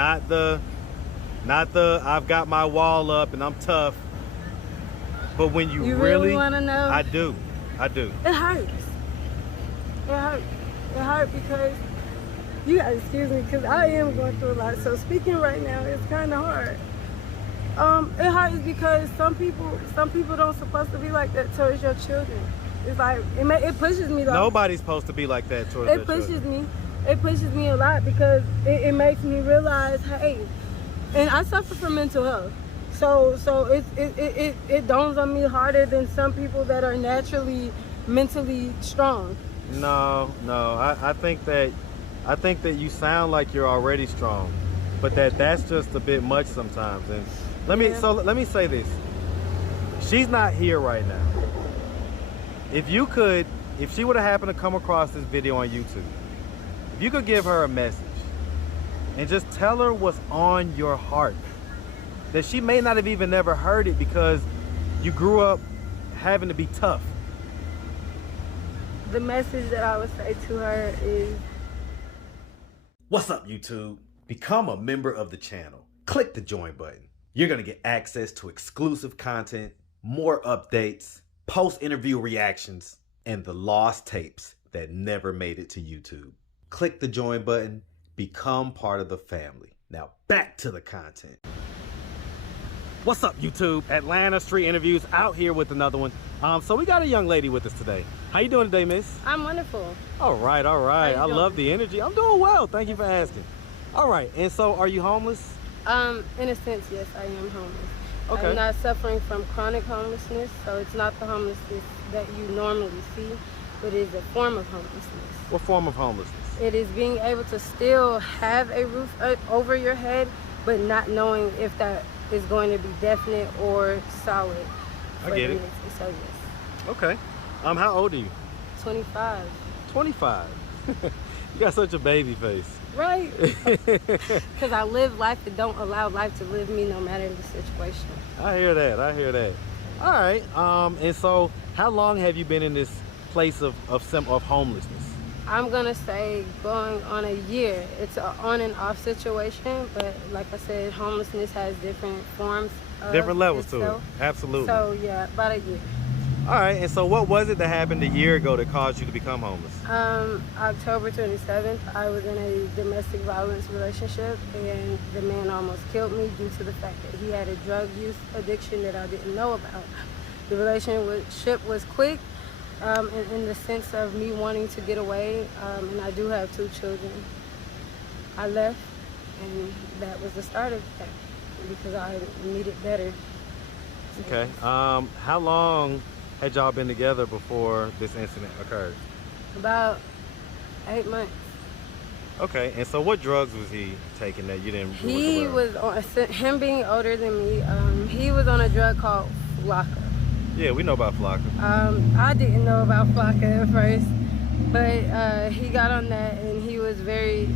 Not the I've got my wall up and I'm tough. But when you really want to know? I do. It hurts. It hurts because you gotta excuse me because I am going through a lot. So speaking right now is kind of hard. It hurts because some people don't supposed to be like that towards your children. It's like it pushes me though. Nobody's supposed to be like that towards their children. It pushes me a lot because it makes me realize, hey, and I suffer from mental health. So it dawns on me harder than some people that are naturally mentally strong. No, I think that you sound like you're already strong, but that's just a bit much sometimes. And let me say this: she's not here right now. If she would have happened to come across this video on YouTube, if you could give her a message and just tell her what's on your heart, that she may not have even never heard it because you grew up having to be tough. The message that I would say to her is, what's up, YouTube? Become a member of the channel. Click the join button. You're gonna get access to exclusive content, more updates, post-interview reactions, and the lost tapes that never made it to YouTube. Click the join button, become part of the family. Now back to the content. What's up, YouTube? Atlanta Street Interviews out here with another one. So we got a young lady with us today. How you doing today, miss? I'm wonderful. All right. I love the energy. I'm doing well. Thank you for asking. All right. And so are you homeless? In a sense, yes, I am homeless. Okay. I'm not suffering from chronic homelessness, so it's not the homelessness that you normally see, but it is a form of homelessness. What form of homelessness? It is being able to still have a roof over your head, but not knowing if that is going to be definite or solid. I get it. So yes. Okay. How old are you? 25. 25. You got such a baby face. Right. Because I live life that don't allow life to live me no matter the situation. I hear that. All right. And so how long have you been in this place of homelessness? I'm gonna say going on a year. It's an on and off situation, but like I said, homelessness has different forms. Different levels to it. Absolutely. So yeah, about a year. All right. And so what was it that happened a year ago that caused you to become homeless? October 27th, I was in a domestic violence relationship, and the man almost killed me due to the fact that he had a drug use addiction that I didn't know about. The relationship was quick. In the sense of me wanting to get away, and I do have 2 children. I left, and that was the start of that because I needed better. Okay. How long had y'all been together before this incident occurred? About 8 months. Okay. And so what drugs was he taking that you didn't? He was on, him being older than me. He was on a drug called Flocka. Yeah, we know about Flocka. I didn't know about Flocka at first, but he got on that and he was very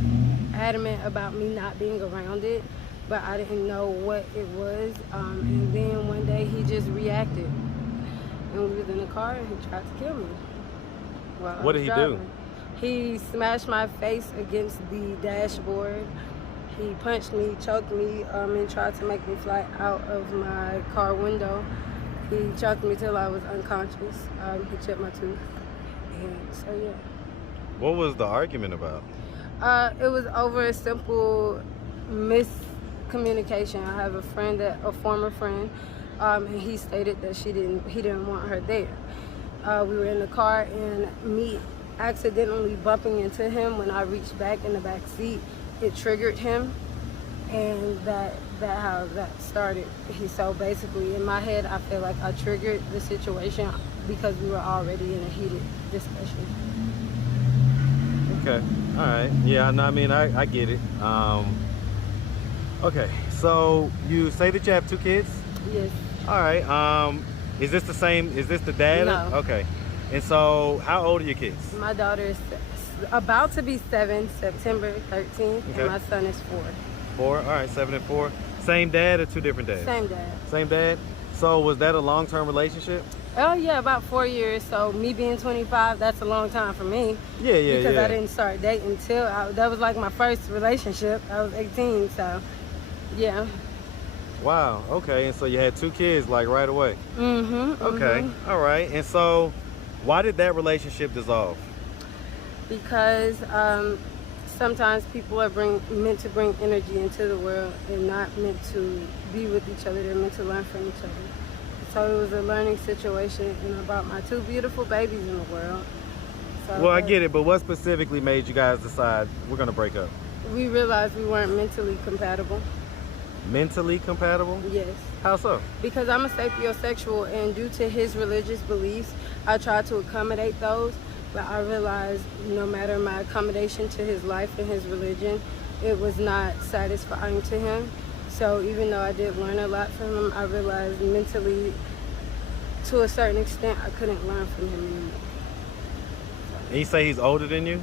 adamant about me not being around it, but I didn't know what it was. And then one day he just reacted, and we was in the car and he tried to kill me. What did he do? He smashed my face against the dashboard. He punched me, choked me, and tried to make me fly out of my car window. He choked me till I was unconscious. He chipped my tooth. And so, yeah. What was the argument about? It was over a simple miscommunication. I have a former friend, and he stated that he didn't want her there. We were in the car, and me accidentally bumping into him when I reached back in the back seat, it triggered him, and that how that started. So basically in my head, I feel like I triggered the situation because we were already in a heated discussion. Okay. All right. Yeah, no, I mean, I get it. Okay, so you say that you have 2 kids? Yes. All right. Is this the dad? No. Okay. And so how old are your kids? My daughter is about to be 7, September 13th, okay. And my son is 4. 4? All right, 7 and 4. Same dad or 2 different dads? Same dad. Same dad? So was that a long-term relationship? Oh yeah, about 4 years. So me being 25, that's a long time for me. Yeah, yeah, because yeah. I didn't start dating until that was like my first relationship. I was 18, so yeah. Wow. Okay. And so you had 2 kids like right away. Mm-hmm. Okay. Mm-hmm. All right. And so, why did that relationship dissolve? Because sometimes people are meant to bring energy into the world and not meant to be with each other. They're meant to learn from each other. So it was a learning situation, and I brought my 2 beautiful babies in the world. So Well, I get it, but what specifically made you guys decide we're gonna break up? we realized we weren't mentally compatible. Mentally compatible? Yes. How so? Because I'm a sapiosexual, and due to his religious beliefs, I tried to accommodate those, but I realized no matter my accommodation to his life and his religion, it was not satisfying to him. So even though I did learn a lot from him, I realized mentally, to a certain extent, I couldn't learn from him anymore. And you say he's older than you?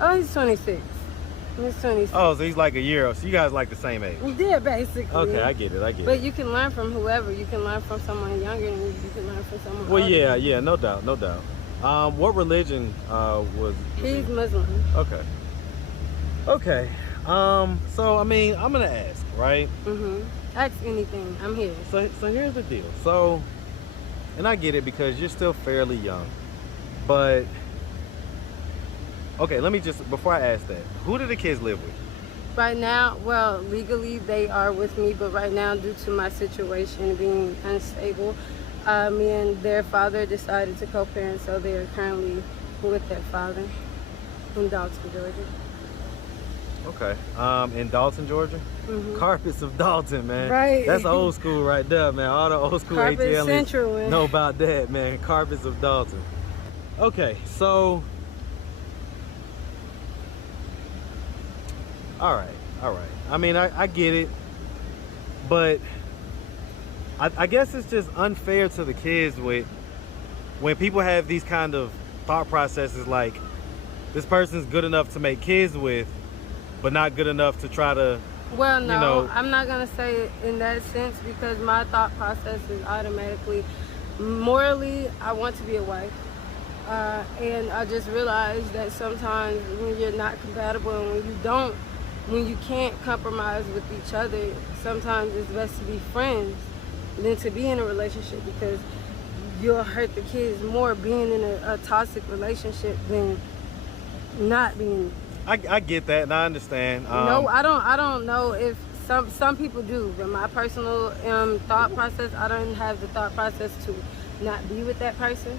Oh, he's 26. He's 26. Oh, so he's like a year. So you guys like the same age? Yeah, basically. Okay, I get it. I get But it. you can learn from whoever. You can learn from someone younger than you. You can learn from someone Well, older yeah, than you. yeah, no doubt, no doubt. What religion was He's he? Muslim. Okay. Okay. So I mean, I'm gonna ask, right? Ask anything. I'm here. So here's the deal. So, and I get it because you're still fairly young, but okay, let me just, before I ask that, who do the kids live with? Right now, well, legally they are with me, but right now, due to my situation being unstable, me and their father decided to co-parent, so they are currently with their father in Dalton, Georgia. Okay. In Dalton, Georgia? Carpets of Dalton, man. Right. That's old school right there, man. All the old school Carpet ATLers Central. know about that, man. Carpets of Dalton. Okay, so all right. I mean, I get it, but I guess it's just unfair to the kids when people have these kind of thought processes like, this person's good enough to make kids with, but not good enough to try to, Well, no, you know. I'm not going to say it in that sense, because my thought process is automatically, morally, I want to be a wife. And I just realized that sometimes when you're not compatible and when you can't compromise with each other, sometimes it's best to be friends than to be in a relationship, because you'll hurt the kids more being in a toxic relationship than not being. I get that and I understand. No, I don't know if some people do, but my personal thought process, I don't have the thought process to not be with that person.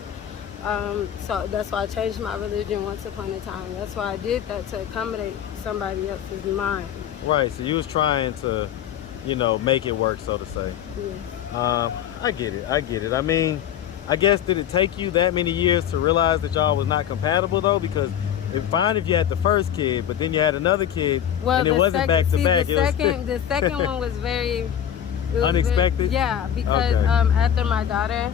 So that's why I changed my religion once upon a time. That's why I did that, to accommodate somebody else's mind. Right, so you was trying to, make it work, so to say. Yeah. I get it. I mean, I guess, did it take you that many years to realize that y'all was not compatible though? Because it's fine if you had the first kid, but then you had another kid, and it wasn't back to back. The second one was very unexpected. Yeah, because Okay. After my daughter,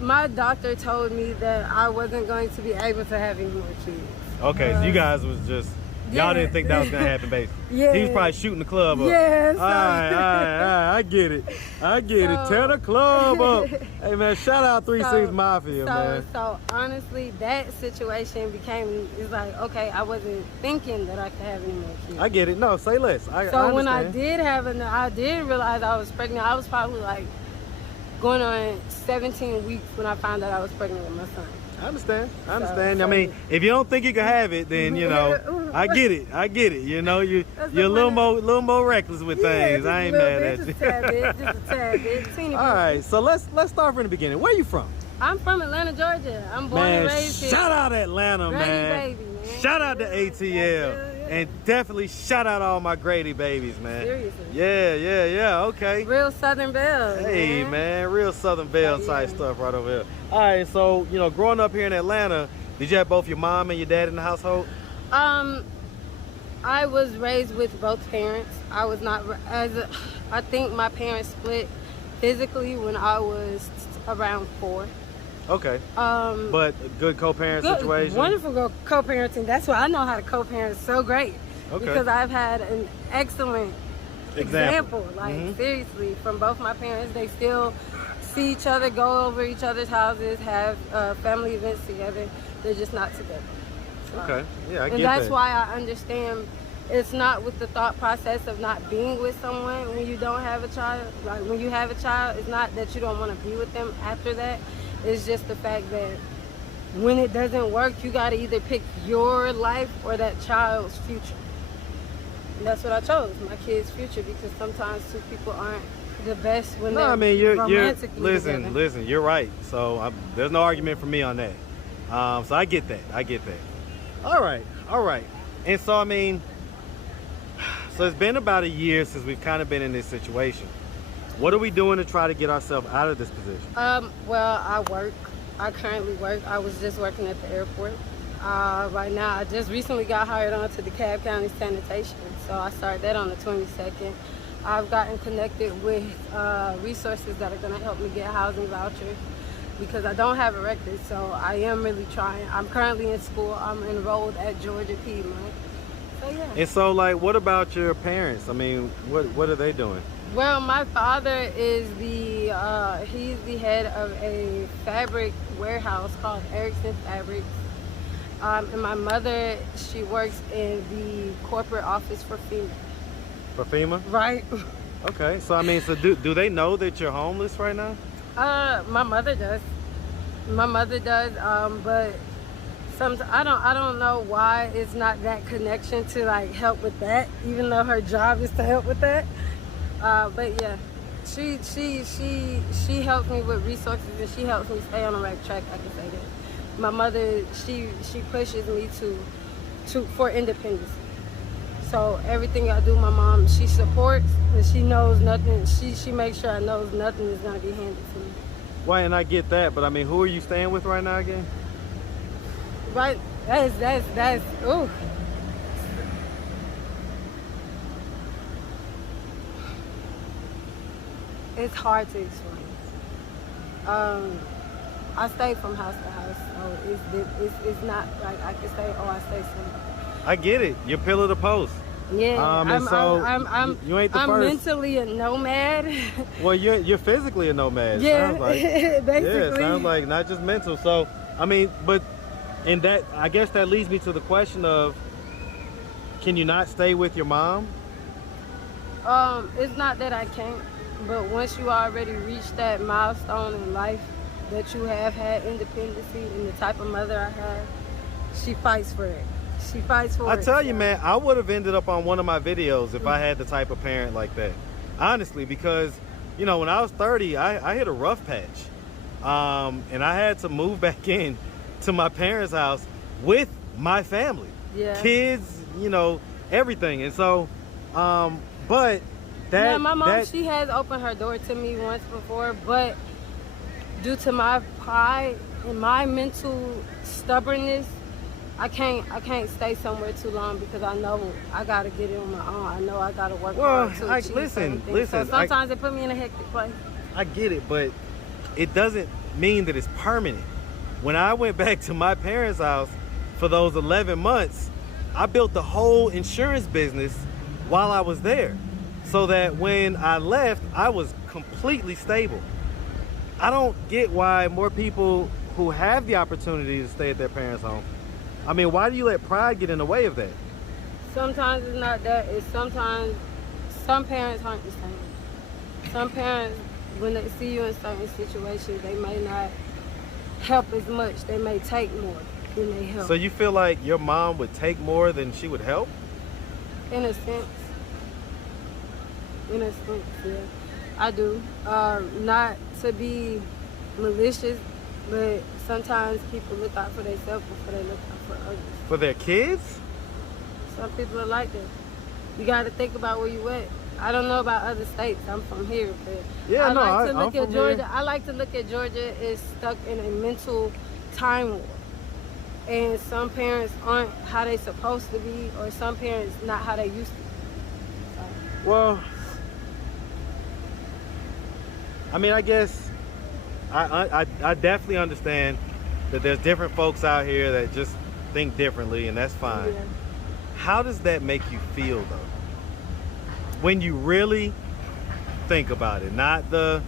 my doctor told me that I wasn't going to be able to have any more kids. Okay, so you guys was just, y'all didn't think that was gonna happen, basically. Yeah. He was probably shooting the club up. Yes. All right, I get it. Tear the club up. Hey man, shout out 36 Mafia, man. So honestly, that situation it's like, okay, I wasn't thinking that I could have any more kids. I get it. No, say less. So when I did realize I was pregnant, I was probably like going on 17 weeks when I found out I was pregnant with my son. I understand. So- I mean, if you don't think you can have it, then I get it. You're a little more reckless with things. I ain't mad at you. Just a tad bit, teeny All right, so let's start from the beginning. Where you from? I'm from Atlanta, Georgia. I'm born and raised here. Shout out Atlanta, Grady man. baby, man. Shout out to ATL. Yeah. And definitely shout out all my Grady babies, man. Seriously. Yeah, okay. Real Southern Belle. Hey, man, real Southern Belle type Yeah. stuff right over here. All right, so, growing up here in Atlanta, did you have both your mom and your dad in the household? I was raised with both parents. I was not, I think my parents split physically when I was around 4. Okay. But a good co-parent Good, situation? wonderful co-parenting. That's why I know how to co-parent so great. Okay. Because I've had an excellent example. Like seriously, from both my parents, they still see each other, go over each other's houses, have family events together. They're just not together. So, okay, yeah, I get that. And that's why I understand it's not with the thought process of not being with someone when you don't have a child. Like when you have a child, it's not that you don't want to be with them after that. It's just the fact that when it doesn't work, you got to either pick your life or that child's future. And that's what I chose, my kid's future, because sometimes two people aren't the best when they're romantically together. Listen, you're right. So there's no argument for me on that. So I get that. All right. And so, I mean, so it's been about a year since we've kind of been in this situation. What are we doing to try to get ourselves out of this position? Well, I work. I currently work. I was just working at the airport. Right now, I just recently got hired on to the DeKalb County Sanitation. So I started that on the 22nd. I've gotten connected with resources that are going to help me get housing vouchers because I don't have a record, so I am really trying. I'm currently in school. I'm enrolled at Georgia Piedmont. So yeah. And so, like, what about your parents? I mean, what are they doing? Well, my father is he's the head of a fabric warehouse called Erickson Fabrics. And my mother, she works in the corporate office for FEMA. For FEMA? Right. Okay, so I mean, so do they know that you're homeless right now? My mother does. But I don't know why it's not that connection to like help with that, even though her job is to help with that. But yeah, she helps me with resources and she helps me stay on the right track. I can say that. My mother, she pushes me for independence. So everything I do, my mom, she supports, and she knows nothing. She makes sure I know nothing is gonna be handed to me. Why? And I get that, but I mean, who are you staying with right now again? Right, that's ooh. It's hard to explain. I stay from house to house, so it's not like I can say, oh, I stay somewhere. I get it. You're pillar to post. Yeah, you ain't the I'm first. mentally a nomad. Well, you're physically a nomad. Yeah, sounds like. basically. Yeah, it sounds like not just mental. So, I mean, but and that I guess that leads me to the question of, can you not stay with your mom? It's not that I can't, but once you already reach that milestone in life that you have had independency and the type of mother I have, she fights for it. She fights for it. I tell you, man, I would have ended up on one of my videos if I had the type of parent like that. Honestly, because, you know, when I was 30, I hit a rough patch. And I had to move back in to my parents' house with my family. Yeah. Kids, you know, everything. And so, but that... Yeah, my mom, she has opened her door to me once before, but due to my pride and my mental stubbornness, I can't stay somewhere too long because I know I gotta get it on my own. I know I gotta work hard to achieve certain things. So sometimes it put me in a hectic place. I get it, but it doesn't mean that it's permanent. When I went back to my parents' house for those 11 months, I built the whole insurance business while I was there, so that when I left, I was completely stable. I don't get why more people who have the opportunity to stay at their parents' home, I mean, why do you let pride get in the way of that? Sometimes it's not that. It's sometimes some parents aren't the same. Some parents, when they see you in certain situations, they may not help as much. They may take more than they help. So you feel like your mom would take more than she would help? In a sense. In a sense, yeah. I do. Not to be malicious, but sometimes people look out for themselves before they look out for others. For their kids? Some people are like that. You got to think about where you at. I don't know about other states. I'm from here, but yeah, I no, like to look I'm at Georgia. Here. I like to look at Georgia as stuck in a mental time war. And some parents aren't how they supposed to be, or some parents not how they used to be. So. Well, I mean, I guess I definitely understand that there's different folks out here that just think differently, and that's fine. Yeah. How does that make you feel, though? when you really think about it, not the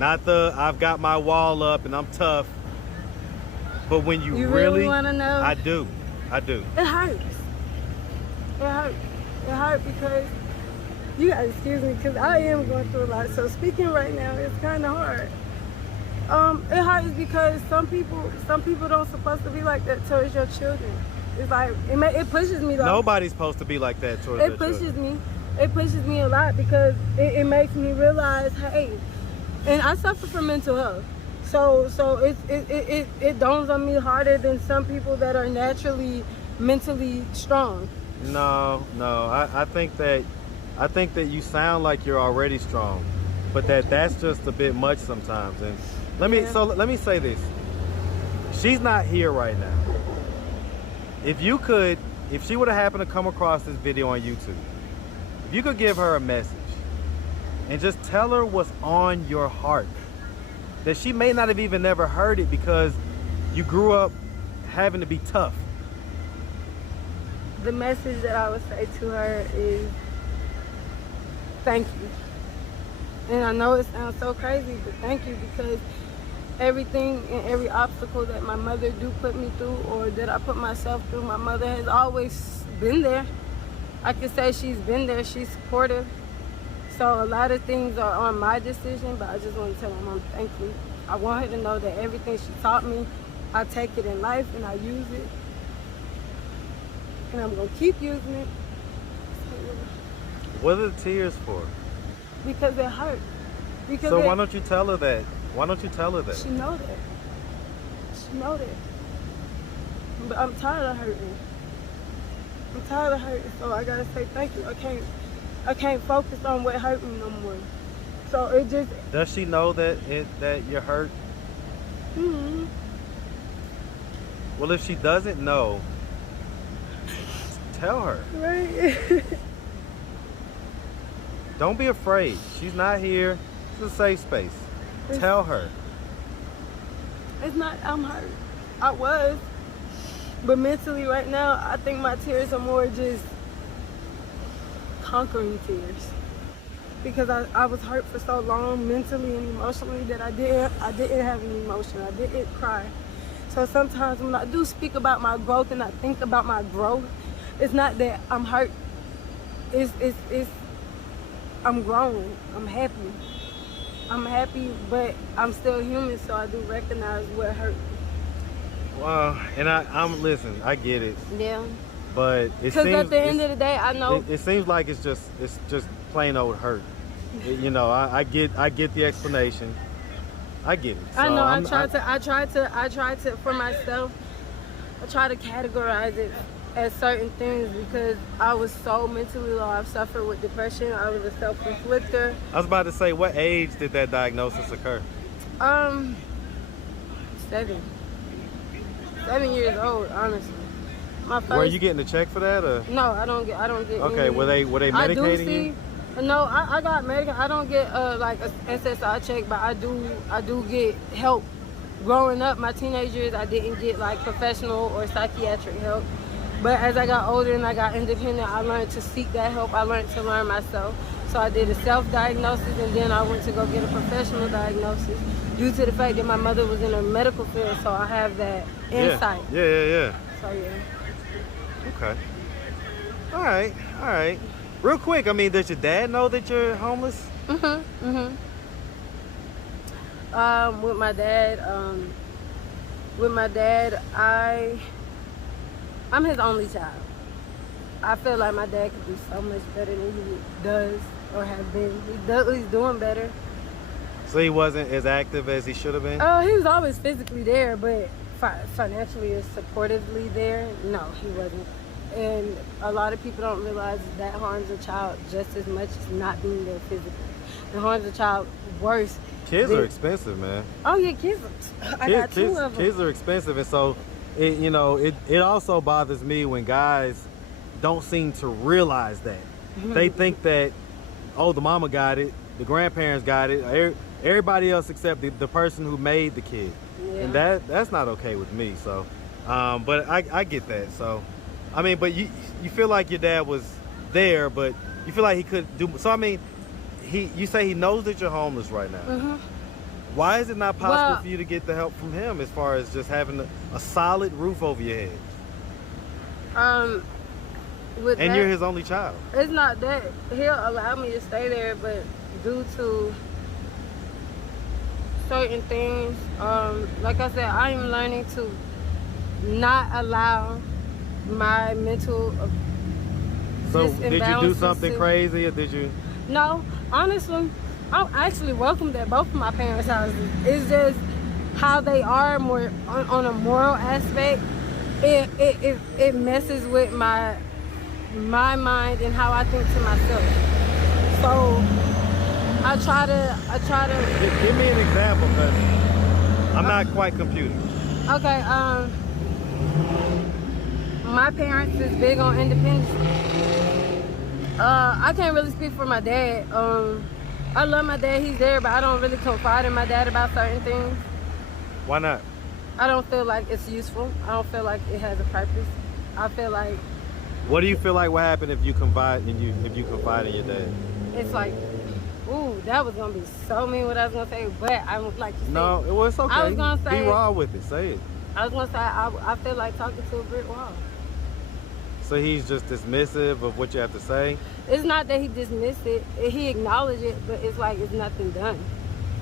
I've got my wall up and I'm tough, but when you really want to know? I do. It hurts. It hurts because you gotta excuse me because I am going through a lot. So speaking right now is kind of hard. It hurts because some people don't supposed to be like that towards your children. It's like it pushes me though. Nobody's supposed to be like that towards their children. It pushes me a lot because it makes me realize, hey, and I suffer from mental health. So it dawns on me harder than some people that are naturally mentally strong. No, I think that you sound like you're already strong, but that's just a bit much sometimes. And let me say this: she's not here right now. If she would have happened to come across this video on YouTube, if you could give her a message and just tell her what's on your heart, that she may not have even never heard it because you grew up having to be tough. The message that I would say to her is thank you. And I know it sounds so crazy, but thank you, because everything and every obstacle that my mother do put me through or that I put myself through, my mother has always been there. I can say she's been there, she's supportive. So a lot of things are on my decision, but I just want to tell my mom thank you. I want her to know that everything she taught me, I take it in life and I use it. And I'm going to keep using it. What are the tears for? Because it hurt. So why don't you tell her that? Why don't you tell her that? She know that. She know that. But I'm tired of hurting. I'm tired of hurting, so I gotta say thank you. I can't focus on what hurt me no more. So it just. Does she know that you're hurt? Mm-hmm. Well, if she doesn't know, tell her. Right. Don't be afraid. She's not here. It's a safe space. Tell her. It's not, I'm hurt. I was. But mentally right now, I think my tears are more just conquering tears. Because I was hurt for so long mentally and emotionally that I didn't have any emotion. I didn't cry. So sometimes when I do speak about my growth and I think about my growth, it's not that I'm hurt. It's I'm grown. I'm happy. I'm happy, but I'm still human, so I do recognize what hurt. Well, and I'm listen. I get it. Yeah. But it seems, because at the end of the day, I know it seems like it's just plain old hurt. You know, I get the explanation. I get it. So I know. I try to for myself. I try to categorize it as certain things because I was so mentally low. I've suffered with depression. I was a self-inflictor. I was about to say, what age did that diagnosis occur? 7 years old, honestly. Were you getting a check for that, or? No, I don't get. Okay, any. were they medicating you? No, I got medicated. I don't get like a SSI check, but I do get help. Growing up, my teenage years, I didn't get like professional or psychiatric help. But as I got older and I got independent, I learned to seek that help. I learned to learn myself. So I did a self-diagnosis, and then I went to go get a professional diagnosis due to the fact that my mother was in a medical field, so I have that insight. Yeah. So yeah. Okay. All right. Real quick, I mean, does your dad know that you're homeless? Mm-hmm. With my dad, I'm his only child. I feel like my dad could do so much better than he does or have been. He's doing better. So he wasn't as active as he should have been? He was always physically there, but financially or supportively there, no, he wasn't. And a lot of people don't realize that harms a child just as much as not being there physically. It harms a child worse. Kids are expensive, man. Oh yeah, kids. I got two of them. Kids are expensive, and so it also bothers me when guys don't seem to realize that. They think that, oh, the mama got it, the grandparents got it, everybody else except the person who made the kid. Yeah. And that's not okay with me. So, but I get that. So, I mean, but you feel like your dad was there, but You feel like he could do so? I mean, you say he knows that you're homeless right now. Mm-hmm. Why is it not possible Well, for you to get the help from him as far as just having a solid roof over your head? With And that, you're his only child. it's not that he'll allow me to stay there, but due to certain things, like I said, I am learning to not allow my mental So did you do imbalances something to- crazy, or did you? No, honestly, I'm actually welcomed at both of my parents' houses. It's just how they are more on a moral aspect. It messes with my mind and how I think to myself. So I try to. Give me an example, because I'm not quite computing. Okay, my parents is big on independence. I can't really speak for my dad. I love my dad, he's there, but I don't really confide in my dad about certain things. Why not? I don't feel like it's useful. I don't feel like it has a purpose. I feel like What do you feel like would happen if you confide in your dad? it's like, ooh, that was gonna be so mean what I was gonna say, but I'm like you said. No, well, it's okay. I was gonna say- Be raw with it. Say it. I was gonna say I feel like talking to a brick wall. So he's just dismissive of what you have to say. It's not that he dismissed it, he acknowledged it, but it's like it's nothing done.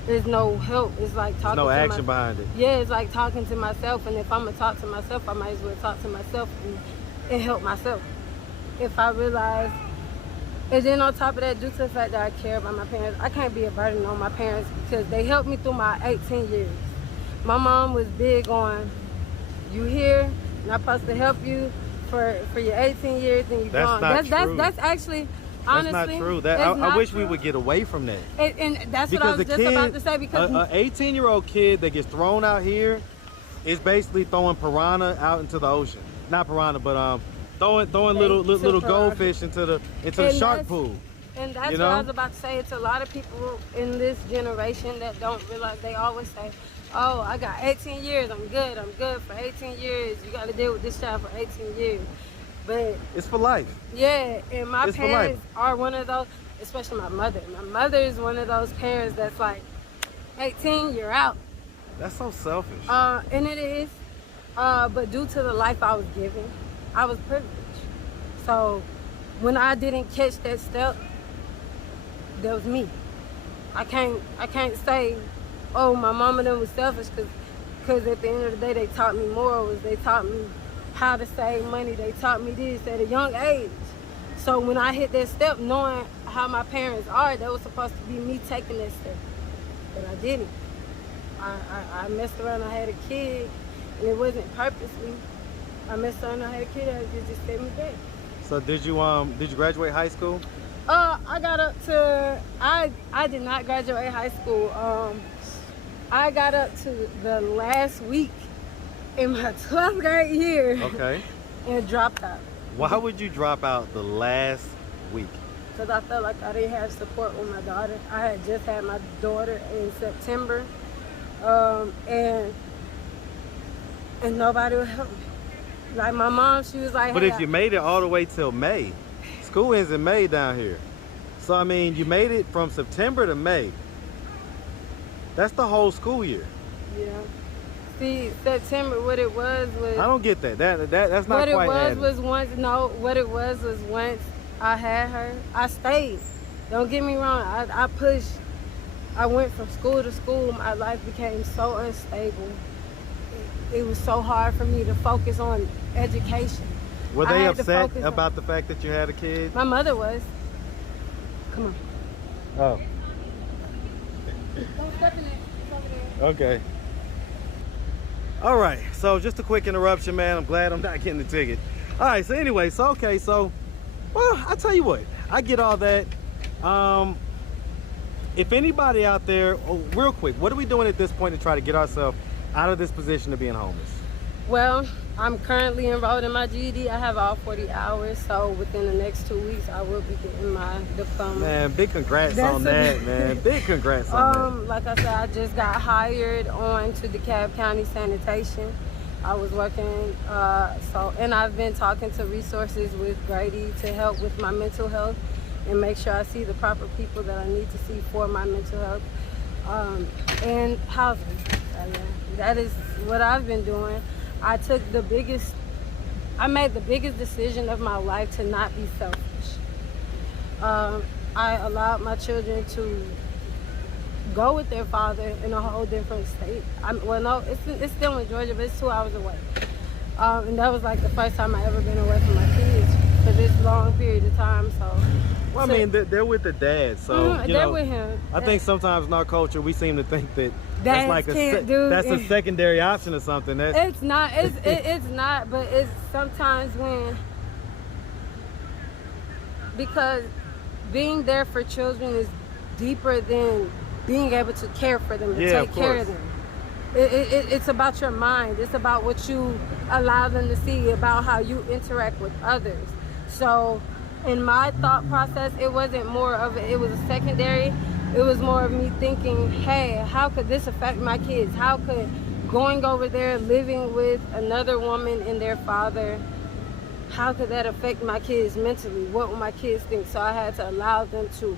There's no help. It's like There's talking no to action behind it. Yeah, it's like talking to myself, and if I'm gonna talk to myself, I might as well talk to myself and help myself. If I realize, and then on top of that, due to the fact that I care about my parents, I can't be a burden on my parents because they helped me through my 18 years. My mom was big on, you here, and I'm supposed to help you for your 18 years, and you're That's gone. not true. That's actually, honestly, That's not true. That that's I not wish we true. would get away from that. And that's what I was just about to say, because an 18-year-old kid that gets thrown out here is basically throwing piranha out into the ocean. Not piranha, but throwing little piranha. goldfish into the And shark that's- pool. And that's You what I know? was about to say. It's a lot of people in this generation that don't realize. They always say, oh, I got 18 years, I'm good for 18 years. You got to deal with this child for 18 years. But It's for life. yeah, and my It's for life. parents are one of those, especially my mother. My mother is one of those parents that's like, 18, you're out. That's so selfish. And it is. But due to the life I was given, I was privileged. So when I didn't catch that step, that was me. I can't say, oh, my mama them was selfish, because at the end of the day, they taught me morals. They taught me how to save money. They taught me this at a young age. So when I hit that step, knowing how my parents are, that was supposed to be me taking that step. But I didn't. I messed around, I had a kid, and it wasn't purposely. I messed around, I had a kid, it just set me back. So did you graduate high school? I got up to, I did not graduate high school. I got up to the last week in my 12th grade year. Okay. And dropped out. Why would you drop out the last week? Because I felt like I didn't have support with my daughter. I had just had my daughter in September. And nobody would help me. Like my mom, she was like, But hey, if you made it all the way till May, school ends in May down here. So I mean, you made it from September to May. That's the whole school year. Yeah. See, September, what it was I don't get that. That's not what quite it adding. was what it was once I had her, I stayed. Don't get me wrong, I pushed. I went from school to school. My life became so unstable. It was so hard for me to focus on education. Were I they had to upset focus about the fact that you had a kid? My mother was. Come on. Oh, Don't step in it. It's over there. okay. All right, so just a quick interruption, man. I'm glad I'm not getting the ticket. All right, so anyway, well, I tell you what, I get all that. If anybody out there, real quick, what are we doing at this point to try to get ourselves out of this position of being homeless? Well, I'm currently enrolled in my GED. I have all 40 hours, so within the next 2 weeks, I will be getting my diploma. Man, big congrats That's on a- that, man. Big congrats on Like I said, I just got hired on to DeKalb County Sanitation. I was working, and I've been talking to resources with Grady to help with my mental health. and make sure I see the proper people that I need to see for my mental health, and housing. Yeah, that is what I've been doing. I made the biggest decision of my life to not be selfish. I allowed my children to go with their father in a whole different state. It's still in Georgia, but it's 2 hours away. And that was like the first time I ever been away from my kids for this long period of time. So, well, I mean, they're with the dad, so they're with him. I think sometimes in our culture we seem to think that that's like that's a secondary option or something. It's not. It's not. But it's sometimes because being there for children is deeper than being able to care for them and take care of them. It's about your mind. It's about what you allow them to see, about how you interact with others. So in my thought process, it wasn't more of it was a secondary. It was more of me thinking, hey, how could this affect my kids? How could going over there, living with another woman and their father, how could that affect my kids mentally? What would my kids think? So I had to allow them to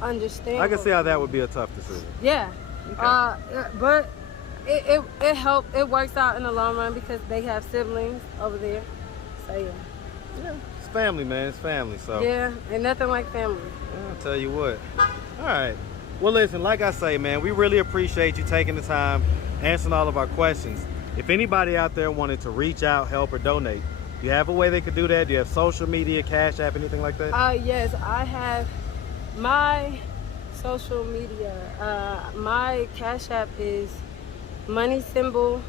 understand. I can see how that would be a tough decision. Yeah. Okay. But it helped. It works out in the long run because they have siblings over there. So yeah. It's family, man. It's family. So yeah, ain't nothing like family. I'll tell you what. All right. Well, listen, like I say, man, we really appreciate you taking the time, answering all of our questions. If anybody out there wanted to reach out, help, or donate, do you have a way they could do that? Do you have social media, Cash App, anything like that? Yes, I have my social media. My Cash App is $unicorn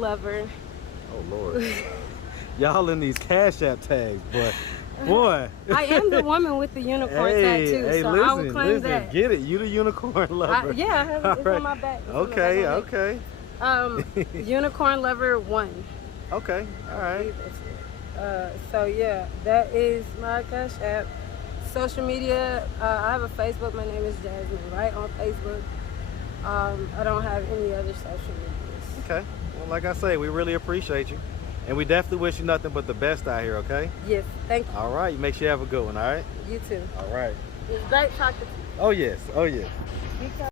lover. Oh, Lord. Y'all in these Cash App tags, boy. I am the woman with the unicorn tattoo, so listen, I will claim that. Get it. You the unicorn lover. Yeah, I have it. It's on my back. Okay. Unicorn lover 1. Okay, all right. So yeah, that is my Cash App. Social media, I have a Facebook. My name is Jasmine, right on Facebook. I don't have any other social medias. Okay. Well, like I say, we really appreciate you. And we definitely wish you nothing but the best out here, okay? Yes, thank you. All right, make sure you have a good one, all right? You too. All right. It's great talking to you. Oh, yes. Because